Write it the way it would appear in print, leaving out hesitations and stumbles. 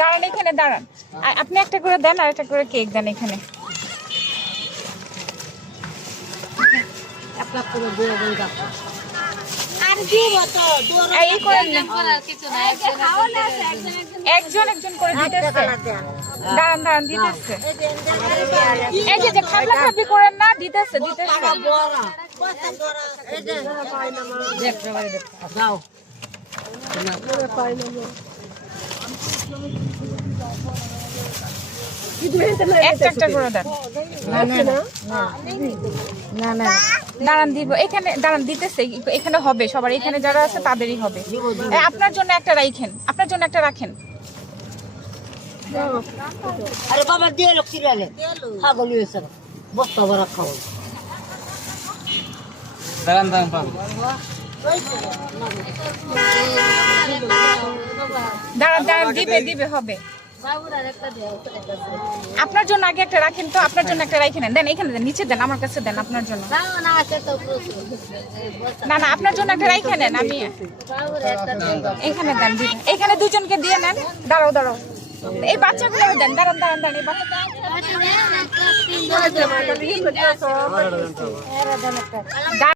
দাঁড়ান এখানে দাঁড়ান, আপনি একটা করে দেন আর একটা করে কেক দেন এখানে। এই করেন না, একজন একজন করে দিতেছে। দাঁড়ান দাঁড়ান দিতেছে, এই যে খাবলা খাবলি করেন না, দিতেছে দিতেছে। একটা একটা করে দেন। দাঁড়ান দিব এখানে, দাঁড়ান দিতেছে এখানে হবে সবার, এখানে যারা আছে তাদেরই হবে। আপনার জন্য একটা রাখেন, আপনার জন্য একটা রাখেন। আরে বাবা দিয়ে লোক চিরালে ছাগল হয়েছে বস্তা ভরা খাওয়া। দাঁড়ান দাঁড়ান পান দাঁড়ান দাঁড়ান দিবে দিবে হবে। আপনার জন্য আগে একটা রাখেন তো, আপনার জন্য একটা রাখেন, দেন এখানে দেন, নিচে দেন, আমার কাছে দেন আপনার জন্য। না না আপনার জন্য একটা রাখে নেন, আমি এখানে দেন, এখানে দুজনকে দিয়ে নেন। দাঁড়াও দাঁড়াও, এই বাচ্চাগুলো দেন, দাঁড়ান দাঁড়ান দাঁড়ান, এই বাচ্চা